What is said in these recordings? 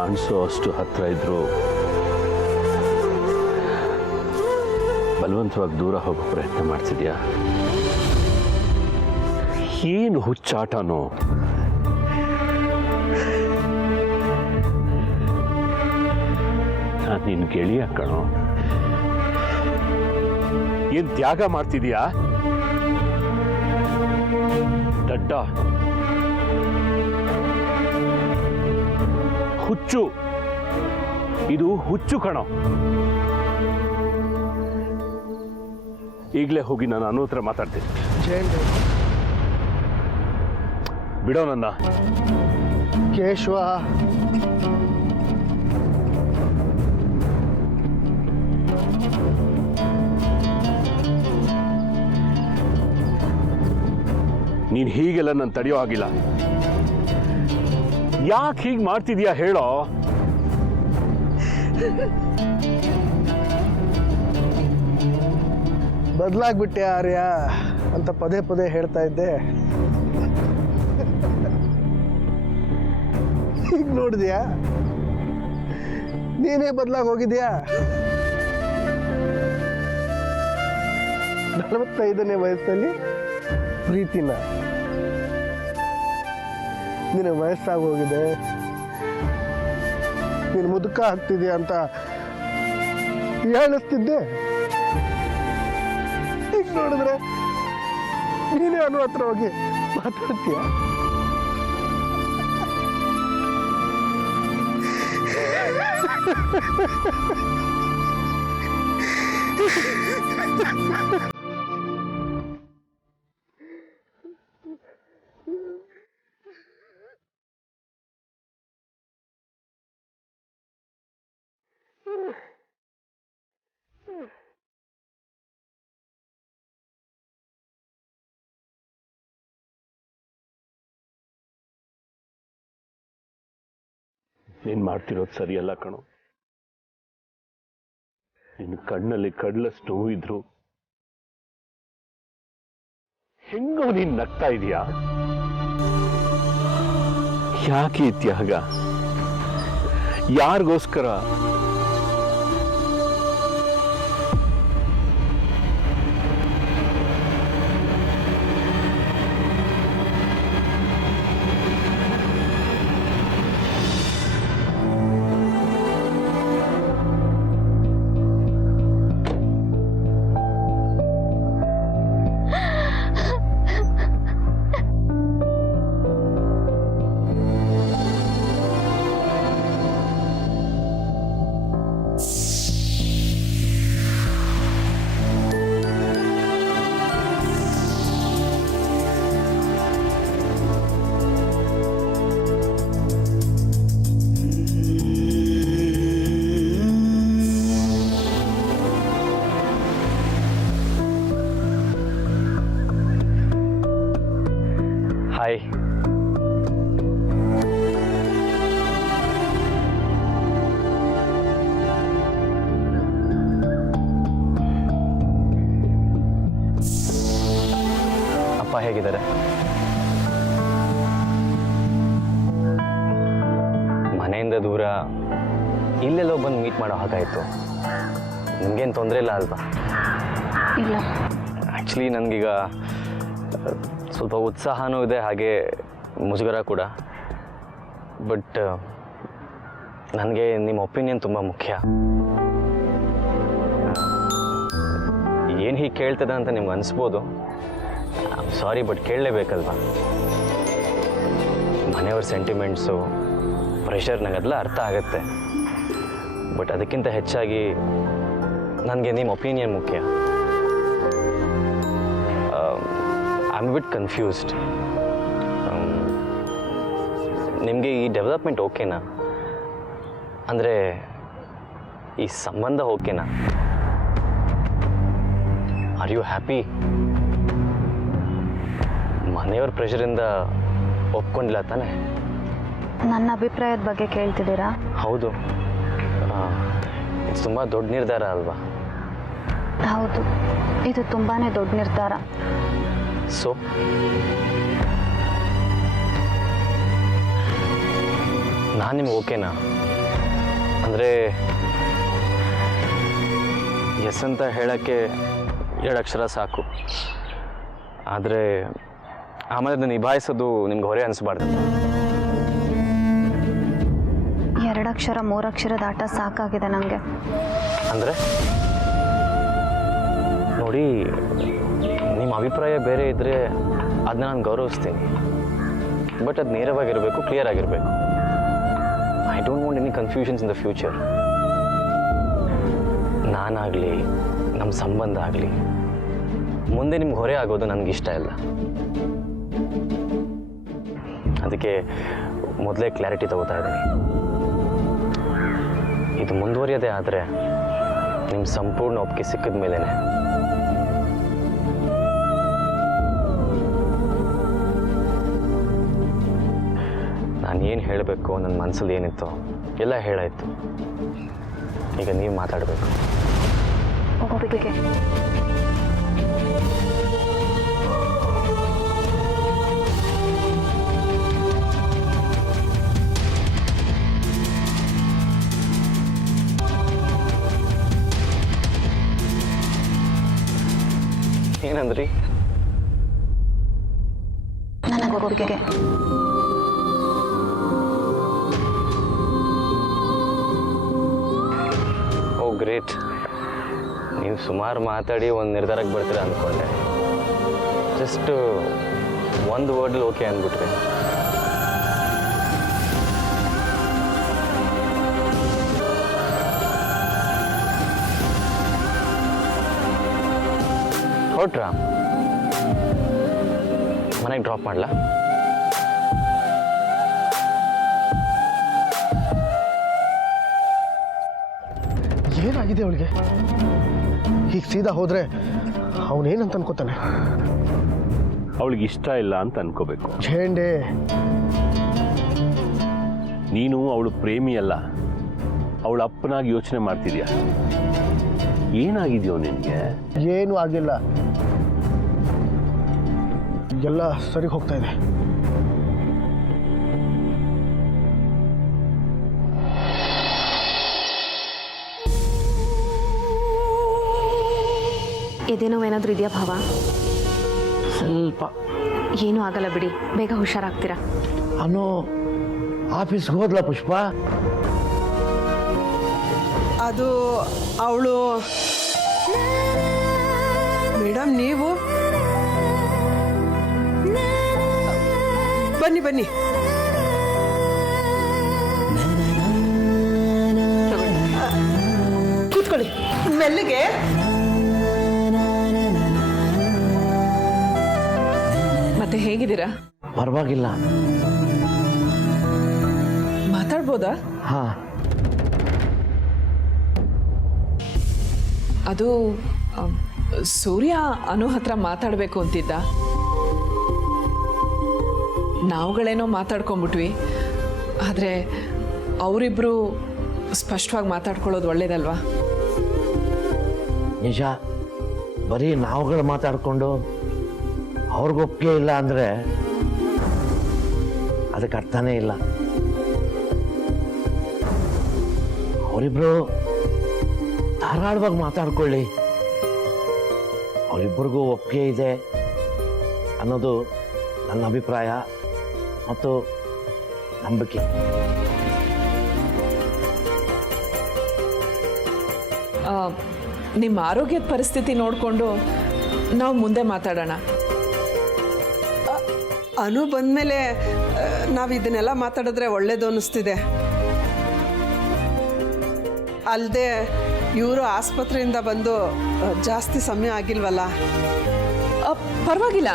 ಕಾಣಿಸೋ ಅಷ್ಟು ಹತ್ರ ಇದ್ರು ಬಲವಂತವಾಗಿ ದೂರ ಹೋಗೋ ಪ್ರಯತ್ನ ಮಾಡ್ತಿದ್ಯಾ? ಏನು ಹುಚ್ಚಾಟನೋ? ನಾನು ನಿನ್ ಗೆಳೆಯ ಕಣೋ. ಏನ್ ತ್ಯಾಗ ಮಾಡ್ತಿದೀಯಾ? ದಡ್ಡ, ಹುಚ್ಚು, ಇದು ಹುಚ್ಚು ಕಣೋ. ಈಗಲೇ ಹೋಗಿ ನಾನು ಅನು ಹತ್ರ ಮಾತಾಡ್ತೀನಿ. ಬಿಡೋ ನನ್ನ. ಕೇಶವ, ನೀನ್ ಹೀಗೆಲ್ಲ ನಾನು ತಡೆಯೋ ಆಗಿಲ್ಲ. ಯಾಕೆ ಹೀಗೆ ಮಾಡ್ತಿದ್ಯಾ ಹೇಳೋ? ಬದಲಾಗ್ಬಿಟ್ಟೆ ಆರ್ಯ ಅಂತ ಪದೇ ಪದೇ ಹೇಳ್ತಾ ಇದ್ದೆ. ಈಗ ನೋಡಿದ್ಯಾ, ನೀನೇ ಬದಲಾಗಿ ಹೋಗಿದ್ಯಾ. 45ನೇ ವಯಸ್ಸಲ್ಲಿ ಪ್ರೀತಿನ, ನಿನ್ನ ವಯಸ್ಸಾಗಿ ಹೋಗಿದೆ, ನೀನು ಮುದುಕ ಆಗ್ತಿದ್ಯಾ ಅಂತ ಹೇಳಿಸ್ತಿದ್ದೆ. ಈಗ ನೋಡಿದ್ರೆ ನೀನೇ ಅನು ಹತ್ರ ಹೋಗಿ ಮಾತಾಡ್ತೀಯ. ನೀನ್ ಮಾಡ್ತಿರೋದು ಸರಿಯಲ್ಲ ಕಣೋ. ನಿನ್ನ ಕಣ್ಣಲ್ಲಿ ಕಡ್ಲಷ್ಟು ನೋವಿದ್ರು ಹೆಂಗೋ ನೀನ್ ನಗ್ತಾ ಇದೀಯಾ? ಯಾಕೆ ತ್ಯಾಗ? ಯಾರಿಗೋಸ್ಕರ? ಹಾಯ್. ಅಪ್ಪ ಹೇಗಿದ್ದಾರೆ? ಮನೆಯಿಂದ ದೂರ ಇಲ್ಲೆಲ್ಲೋ ಬಂದು ಮೀಟ್ ಮಾಡೋ ಹಾಗಾಯಿತು. ನಿಮಗೇನು ತೊಂದರೆ ಇಲ್ಲ ಅಲ್ವಾ? ಇಲ್ಲ. ಆ್ಯಕ್ಚುಲಿ ನನಗೀಗ ಸ್ವಲ್ಪ ಉತ್ಸಾಹನೂ ಇದೆ, ಹಾಗೆ ಮುಜುಗರ ಕೂಡ. ಬಟ್ ನನಗೆ ನಿಮ್ಮ ಒಪಿನಿಯನ್ ತುಂಬ ಮುಖ್ಯ. ಏನು ಹೀಗೆ ಕೇಳ್ತದೆ ಅಂತ ನಿಮ್ಗೆ ಅನಿಸ್ಬೋದು. ಸಾರಿ, ಬಟ್ ಕೇಳಲೇಬೇಕಲ್ವಾ? ಮನೆಯವ್ರ ಸೆಂಟಿಮೆಂಟ್ಸು, ಪ್ರೆಷರ್ ನನಗೆಲ್ಲ ಅರ್ಥ ಆಗುತ್ತೆ. ಬಟ್ ಅದಕ್ಕಿಂತ ಹೆಚ್ಚಾಗಿ ನನಗೆ ನಿಮ್ಮ ಒಪಿನಿಯನ್ ಮುಖ್ಯ. I am bit confused. ನಿಮಗೆ ಈ ಡೆವಲಪ್ಮೆಂಟ್ ಓಕೆನಾ? ಅಂದರೆ ಈ ಸಂಬಂಧ ಓಕೆನಾ? Are you happy? ಮನೆಯವ್ರ ಪ್ರೆಷರಿಂದ ಒಪ್ಕೊಂಡಿಲ್ಲ ತಾನೆ? ನನ್ನ ಅಭಿಪ್ರಾಯದ ಬಗ್ಗೆ ಕೇಳ್ತಿದ್ದೀರಾ? ಹೌದು. ಇದು ತುಂಬ ದೊಡ್ಡ ನಿರ್ಧಾರ ಅಲ್ವಾ? ಹೌದು, ಇದು ತುಂಬಾ ದೊಡ್ಡ ನಿರ್ಧಾರ. ಸೊ ನಾನು ನಿಮ್ಗೆ ಓಕೆನಾ? ಅಂದರೆ ಎಸ್ ಅಂತ ಹೇಳೋಕ್ಕೆ 2 ಅಕ್ಷರ ಸಾಕು. ಆದರೆ ಆಮೇಲೆ ಅದನ್ನ ನಿಭಾಯಿಸೋದು ನಿಮ್ಗೆ ಹೊರೆ ಅನಿಸ್ಬಾರ್ದು. 2 ಅಕ್ಷರ 3 ಅಕ್ಷರದ ಆಟ ಸಾಕಾಗಿದೆ ನನಗೆ. ಅಂದರೆ ನೋಡಿ, ನಿಮ್ಮ ಅಭಿಪ್ರಾಯ ಬೇರೆ ಇದ್ದರೆ ಅದನ್ನ ನಾನು ಗೌರವಿಸ್ತೀನಿ. ಬಟ್ ಅದು ನೇರವಾಗಿರಬೇಕು, ಕ್ಲಿಯರ್ ಆಗಿರಬೇಕು. I don't want any confusions in the future. ನಾನಾಗಲಿ ನಮ್ಮ ಸಂಬಂಧ ಆಗಲಿ ಮುಂದೆ ನಿಮ್ಗೆ ಹೊರೆ ಆಗೋದು ನನಗಿಷ್ಟ ಇಲ್ಲ. ಅದಕ್ಕೆ ಮೊದಲೇ ಕ್ಲಾರಿಟಿ ತಗೋತಾ ಇದ್ದೀನಿ. ಇದು ಮುಂದುವರಿಯೋದೇ ಆದರೆ ನಿಮ್ಮ ಸಂಪೂರ್ಣ ಒಪ್ಪಿಗೆ ಸಿಕ್ಕಿದ ಮೇಲೇ ನಾನು ಏನು ಹೇಳಬೇಕು, ನನ್ನ ಮನಸ್ಸಲ್ಲಿ ಏನಿತ್ತು ಎಲ್ಲ ಹೇಳಾಯಿತು. ಈಗ ನೀವು ಮಾತಾಡಬೇಕು. ಒಪ್ಪಿಗೆ. ಏನಂದ್ರಿ? ನನಗೆ ಒಪ್ಪಿಗೆ. ಓ ಗ್ರೇಟ್. ನೀವು ಸುಮಾರು ಮಾತಾಡಿ ಒಂದು ನಿರ್ಧಾರಕ್ಕೆ ಬರ್ತೀರಾ ಅಂದ್ಕೊಂಡೆ. ಜಸ್ಟ್ ಒಂದು ವರ್ಡಲ್ಲಿ ಓಕೆ ಅಂದ್ಬಿಟ್ರಿ. ಹೊರಟ್ರಾ? ಮನೆಗೆ ಡ್ರಾಪ್ ಮಾಡಲಾ? ಏನಾಗಿದೆ ಅವಳಿಗೆ? ಹೀಗೆ ಸೀದಾ ಹೋದ್ರೆ ಅವನೇನಂತ ಅನ್ಕೋತಾನೆ? ಅವಳಿಗೆ ಇಷ್ಟ ಇಲ್ಲ ಅಂತ ಅನ್ಕೋಬೇಕು. ಝೇಂಡೆ, ನೀನು ಅವಳು ಪ್ರೇಮಿ ಅಲ್ಲ, ಅವಳ ಅಪ್ಪನಾಗಿ ಯೋಚನೆ ಮಾಡ್ತಿದ್ಯಾ. ಏನಾಗಿದೆಯೋ ನಿನಗೆ? ಏನೂ ಆಗಿಲ್ಲ, ಎಲ್ಲ ಸರಿ ಹೋಗ್ತಾ ಇದೆ. ಎದೇನೋ ಏನಾದರೂ ಇದೆಯಾ ಭಾವ? ಸ್ವಲ್ಪ. ಏನೂ ಆಗಲ್ಲ ಬಿಡಿ, ಬೇಗ ಹುಷಾರಾಗ್ತೀರಾ. ಅನು ಆಫೀಸ್ಗೆ ಹೋದ್ಲ ಪುಷ್ಪ? ಅದು ಅವಳು. ಮೇಡಮ್ ನೀವು ಬನ್ನಿ ಬನ್ನಿ. ಕೂತ್ಕೊಳ್ಳಿ ಮೆಲ್ಲಿಗೆ. ಮತ್ತೆ ಹೇಗಿದ್ದೀರಾ? ಪರವಾಗಿಲ್ಲ. ಮಾತಾಡ್ಬೋದಾ? ಹಾ. ಅದು ಸೂರ್ಯ ಅನು ಹತ್ರ ಮಾತಾಡಬೇಕು ಅಂತಿದ್ದ. ನಾವುಗಳೇನೋ ಮಾತಾಡ್ಕೊಂಡ್ಬಿಟ್ವಿ. ಆದರೆ ಅವರಿಬ್ಬರು ಸ್ಪಷ್ಟವಾಗಿ ಮಾತಾಡ್ಕೊಳ್ಳೋದು ಒಳ್ಳೇದಲ್ವಾ? ನಿಜ. ಬರೀ ನಾವುಗಳು ಮಾತಾಡಿಕೊಂಡು ಅವ್ರಿಗೊಪ್ಪಿಗೆ ಇಲ್ಲ ಅಂದರೆ ಅದಕ್ಕೆ ಅರ್ಥನೇ ಇಲ್ಲ. ಅವರಿಬ್ಬರು ಧಾರಾಳವಾಗಿ ಮಾತಾಡ್ಕೊಳ್ಳಿ. ಅವರಿಬ್ಬರಿಗೂ ಒಪ್ಪಿಗೆ ಇದೆ ಅನ್ನೋದು ನನ್ನ ಅಭಿಪ್ರಾಯ ಮತ್ತು ನಂಬಿಕೆ. ನಿಮ್ಮ ಆರೋಗ್ಯದ ಪರಿಸ್ಥಿತಿ ನೋಡಿಕೊಂಡು ನಾವು ಮುಂದೆ ಮಾತಾಡೋಣ. ಅನು ಬಂದಮೇಲೆ ನಾವು ಇದನ್ನೆಲ್ಲ ಮಾತಾಡಿದ್ರೆ ಒಳ್ಳೇದು ಅನ್ನಿಸ್ತಿದೆ. ಅಲ್ಲದೆ ಇವರು ಆಸ್ಪತ್ರೆಯಿಂದ ಬಂದು ಜಾಸ್ತಿ ಸಮಯ ಆಗಿಲ್ವಲ್ಲ. ಪರವಾಗಿಲ್ಲ,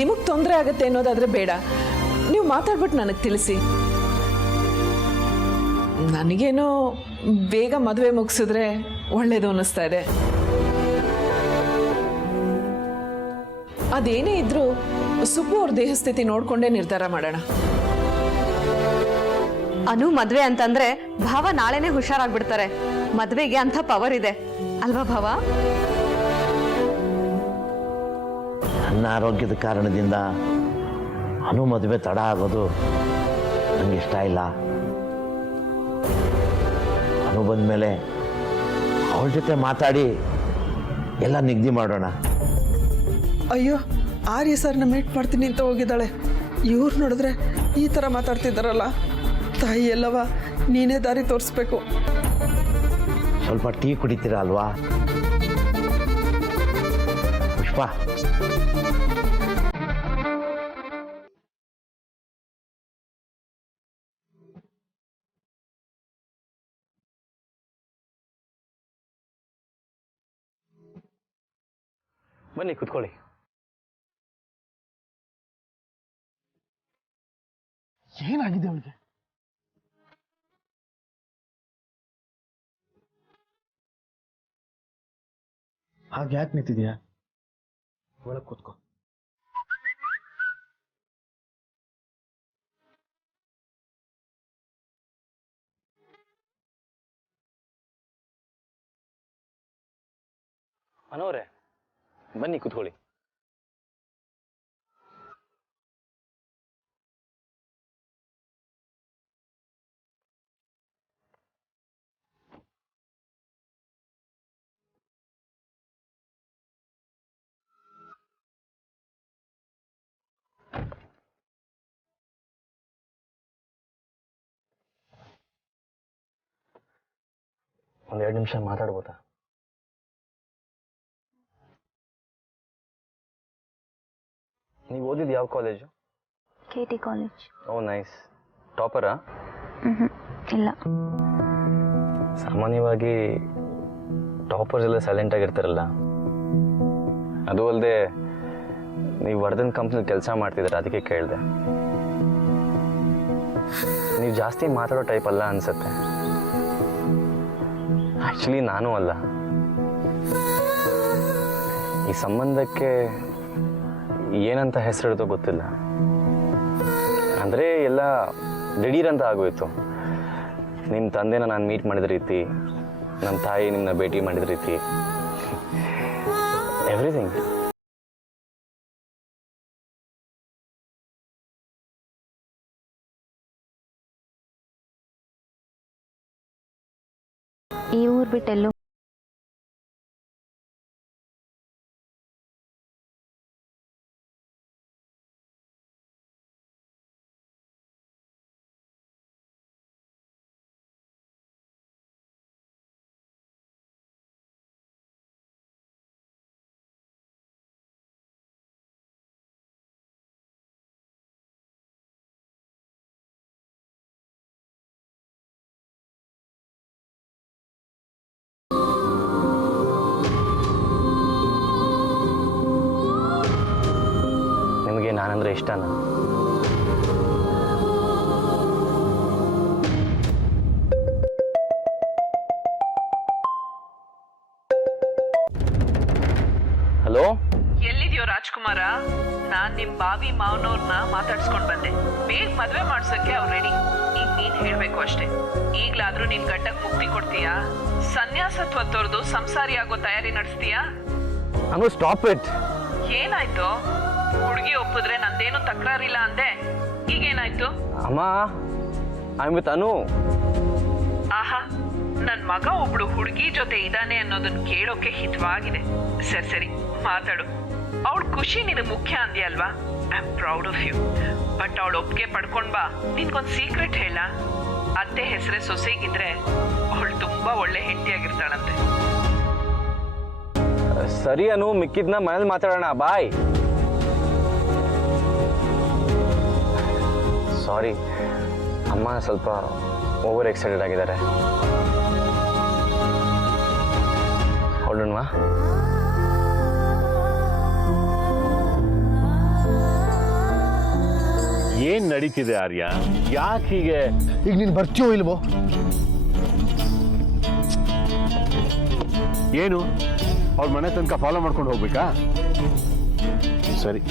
ನಿಮಗೆ ತೊಂದರೆ ಆಗುತ್ತೆ ಅನ್ನೋದಾದರೆ ಬೇಡ, ನೀವು ಮಾತಾಡ್ಬಿಟ್ಟು ನನಗೆ ತಿಳಿಸಿ. ನನಗೇನೋ ಬೇಗ ಮದುವೆ ಮುಗಿಸಿದ್ರೆ ಒಳ್ಳೇದು ಅನ್ನಿಸ್ತಾ ಇದೆ. ಅದೇನೇ ಇದ್ರೂ ಸುಬ್ಬು ಅವ್ರ ದೇಹಸ್ಥಿತಿ ನೋಡ್ಕೊಂಡೇ ನಿರ್ಧಾರ ಮಾಡೋಣ. ಅನು ಮದ್ವೆ ಅಂತಂದ್ರೆ ಭಾವ ನಾಳೆನೆ ಹುಷಾರಾಗ್ಬಿಡ್ತಾರೆ. ಮದ್ವೆಗೆ ಅಂತ ಪವರ್ ಇದೆ ಅಲ್ವಾ ಭಾವ? ನನ್ನ ಆರೋಗ್ಯದ ಕಾರಣದಿಂದ ಅನು ಮದುವೆ ತಡ ಆಗೋದು ನನಗೆ ಇಷ್ಟ ಇಲ್ಲ. ಅನು ಬಂದಮೇಲೆ ಅವಳ ಜೊತೆ ಮಾತಾಡಿ ಎಲ್ಲ ನಿಗದಿ ಮಾಡೋಣ. ಅಯ್ಯೋ ಆರ್ಯ ಸರ್ನ ಮೀಟ್ ಮಾಡ್ತೀನಿ ಅಂತ ಹೋಗಿದ್ದಾಳೆ. ಇವ್ರು ನೋಡಿದ್ರೆ ಈ ಥರ ಮಾತಾಡ್ತಿದ್ದಾರಲ್ಲ. ತಾಯಿ ಎಲ್ಲವ ನೀನೇ ದಾರಿ ತೋರಿಸ್ಬೇಕು. ಸ್ವಲ್ಪ ಟೀ ಕುಡಿತೀರಾ ಅಲ್ವಾ? ಪುಷ್ಪ, ಬನ್ನಿ ಕುತ್ಕೊಳ್ಳಿ. ಏನಾಗಿದೆ ಅವಳಿಗೆ? ಹಾಗೆ ಯಾಕೆ ನಿಂತಿದ್ಯಾ? ಒಳಗೆ ಕೂತ್ಕೋ. ಅನೋರೆ ಬನ್ನಿ ಕುತ್ಕೊಳ್ಳಿ. ಒಂದೆರಡು ನಿಮಿಷ ಮಾತಾಡ್ಬೋದಾ? ನೀವು ಓದಿದ್ದು ಯಾವ college? KT college. Oh nice. ಟಾಪರಾ? ಇಲ್ಲ. ಸಾಮಾನ್ಯವಾಗಿ ಟಾಪರ್ಸ್ ಎಲ್ಲ ಸೈಲೆಂಟ್ ಆಗಿರ್ತಾರಲ್ಲ. ಅದು ಅಲ್ಲದೆ ನೀವು ವರ್ಧನ್ ಕಂಪ್ನಿಲಿ ಕೆಲಸ ಮಾಡ್ತಿದ್ದೀರ, ಅದಕ್ಕೆ ಕೇಳಿದೆ. ನೀವು ಜಾಸ್ತಿ ಮಾತಾಡೋ ಟೈಪ್ ಅಲ್ಲ ಅನ್ಸುತ್ತೆ. ಆ್ಯಕ್ಚುಲಿ ನಾನು ಅಲ್ಲ. ಈ ಸಂಬಂಧಕ್ಕೆ ಏನಂತ ಹೆಸರಿಡ್ತೋ ಗೊತ್ತಿಲ್ಲ. ಅಂದರೆ ಎಲ್ಲ ದಿಢೀರಂತ ಆಗೋಯ್ತು. ನಿಮ್ಮ ತಂದೆನ ನಾನು ಮೀಟ್ ಮಾಡಿದ ರೀತಿ, ನಮ್ಮ ತಾಯಿ ನಿಮ್ಮನ್ನ ಭೇಟಿ ಮಾಡಿದ ರೀತಿ, ಎವ್ರಿಥಿಂಗ್. ಈ ಊರು ಬಿಟ್ಟೆಲ್ಲೂ ನಿಮಗೆ ನಾನಂದ್ರೆ ಇಷ್ಟನಾ? ಹಲೋ, ಎಲ್ಲಿದ್ಯೋ ರಾಜ್ಕುಮಾರ? ನಾನ್ ನಿಮ್ ಬಾವಿ ಮಾವನವ್ರನ್ನ ಮಾತಾಡ್ಸ್ಕೊಂಡ್ ಬಂದೆ. ಬೇಗ ಮದ್ವೆ ಮಾಡ್ಸಕ್ಕೆ ಅವ್ರು ರೆಡಿ. ಈಗ ನೀನ್ ಹೇಳ್ಬೇಕು ಅಷ್ಟೇ. ಈಗ್ಲಾದ್ರೂ ನಿನ್ ಗಂಡಕ್ ಮುಕ್ತಿ ಕೊಡ್ತೀಯಾ? ಸನ್ಯಾಸತ್ವ ತೊರೆದು ಸಂಸಾರಿ ಆಗೋ ತಯಾರಿ ನಡೆಸ್ತೀಯಾ? ಅನು ಸ್ಟಾಪ್ ಇಟ್. ಏನಾಯ್ತು? ಹುಡುಗಿ ಒಪ್ಪಿದ್ರೆ ನಂದೇನು ತಕರಾರಿಲ್ಲ ಅಂದೆ, ಈಗೇನಾಯ್ತು? ಅಮ್ಮ, ಐ ಆಮ್ ವಿತ್ ಅನು. ಆಹಾ, ನನ್ ಮಗ ಒಬ್ಳು ಹುಡುಗಿ ಜೊತೆ ಇದ್ದಾನೆ ಅನ್ನೋದನ್ನ ಕೇಳೋಕೆ ಹಿತವಾಗಿದೆ. ಸರಿ ಸರಿ ಮಾತಾಡು. ಅವಳ ಖುಷಿ ನಿನಗೆ ಮುಖ್ಯ ಅಂದ್ಯ ಅಲ್ವಾ? I am proud of you. But ಅವಳು ಒಪ್ಪಿಗೆ ಪಡ್ಕೊಂಡ್ ಬಾ. ನಿನ್ಗೊಂದು ಸೀಕ್ರೆಟ್ ಹೇಳ. ಅತ್ತೆ ಹೆಸರೇ ಸೊಸೆಗಿದ್ರೆ ಅವಳು ತುಂಬಾ ಒಳ್ಳೆ ಹೆಂಡತಿಯಾಗಿರ್ತಾಳಂತೆ. ಸರಿ ಅನು, ಮಿಕ್ಕಿದ್ನ ಮನೇಲಿ ಮಾತಾಡೋಣ. ಬಾಯ್. ಸಾರಿ, ಅಮ್ಮ ಸ್ವಲ್ಪ ಓವರ್ ಎಕ್ಸೈಟೆಡ್ ಆಗಿದ್ದಾರೆ. ಹೊರಡೋಣವಾ? ಏನ್ ನಡೀತಿದೆ ಆರ್ಯ? ಯಾಕೆ ಹೀಗೆ? ಈಗ ನೀನು ಬರ್ತೀಯೋ ಇಲ್ವೋ? ಏನು ಅವ್ರ ಮನೆ ತನಕ ಫಾಲೋ ಮಾಡ್ಕೊಂಡು ಹೋಗ್ಬೇಕಾ? ಸರಿ.